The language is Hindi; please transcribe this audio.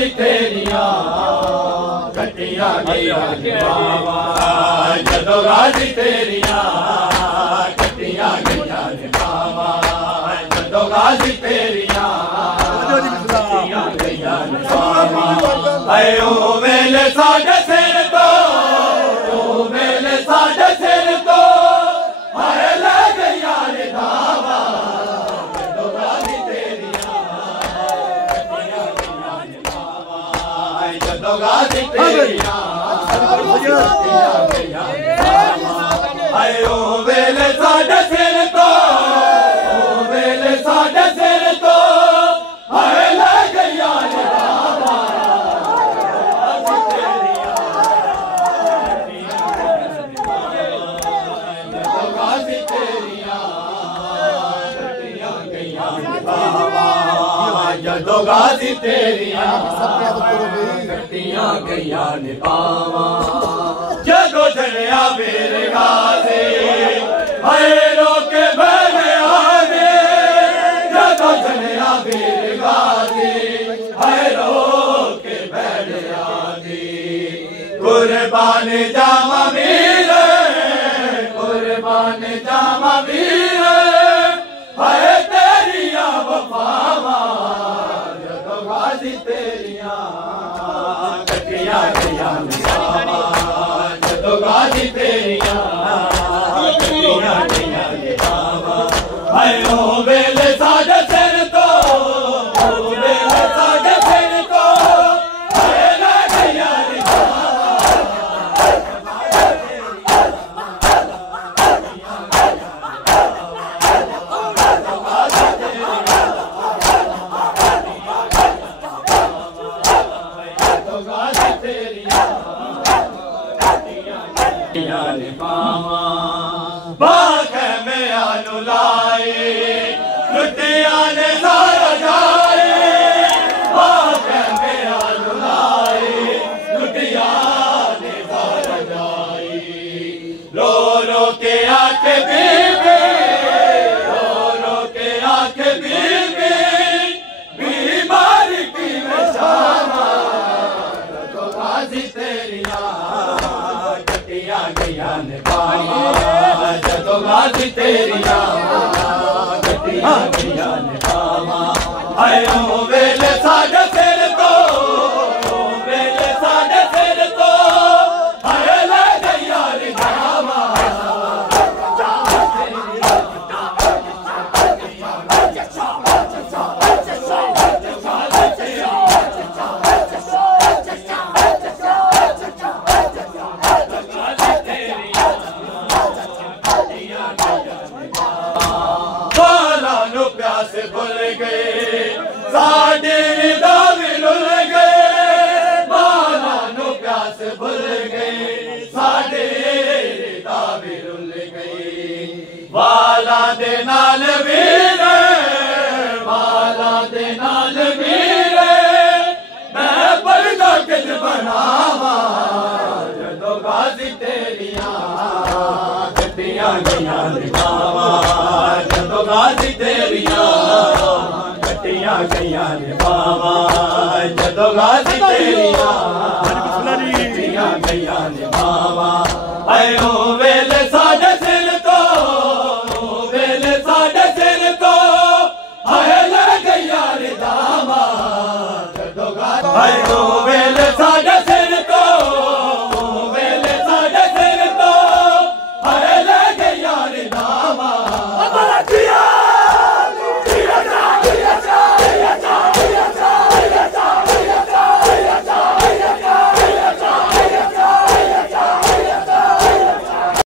गाजी तेरिया कटिया गया बाबा जदो गाजी तेरिया कटिया गया बाबा जदो गाजी तेरिया कटिया गया बाबा आयो मेले साडे सिर तो मेले साडे सिर तो हाय ले गया रे धावा जदो गाजी तेरिया कटिया गया बाबा जदो गाजी तेरिया आयो वेले साडे सिर तो वेले साडे सिर तो हाय ले गया रे बाबा जदो गाजी तेरिया कटिया गया बाबा जदो गाजी तेरिया कटिया गया ने बाबा जदो चलिया वीर गाजी हाय रोके बैठे आगे जदो चलिया वीर गाजी हाय रोके बैठे आगे कुर्बान जामा वीर कुर्बान जामा वीर हाय तेरिया वफावा जदो गाजी तेरिया कटिया गया जदो गाजी तेरिया कटिया गया बाबा आयो वेले साडे सिर तो वेले साडे सिर तो हाय ले गया रे जदो गाजी तेरिया बाबा बाग में आलू लाए लुटिया ने सारा जाए बाग में आलू लाए लुटिया ने सारा जाए रो रो के आके बीबी रो रो के आके बीबी बीमारी की मशामा जदो गाजी तेरिया कटिया गया ने बाबा जदो गाजी तेरिया कटिया गया ने बाबा आयो वेले साडे सिर तो वेले साडे सिर तो हाय ले गया रे बाबा प्यास भूल गए साडे निदा भी रुल गए बाला नु प्यास भूल गए साडे निदा भी रुल गए बाला दे नाल वीर बाला दे नाल वीर मैं पर्दा किज बनावा जदो गाजी तेरिया कटिया गया रे बाबा जदो गाजी तेरिया कटिया गया रे बाबा जदो गाजी तेरिया कटिया गया रे बाबा आयो वेले साडे सिर तो वेले साडे सिर तो हाय ले गया रे दामा जदो गाजी आयो वेले साडे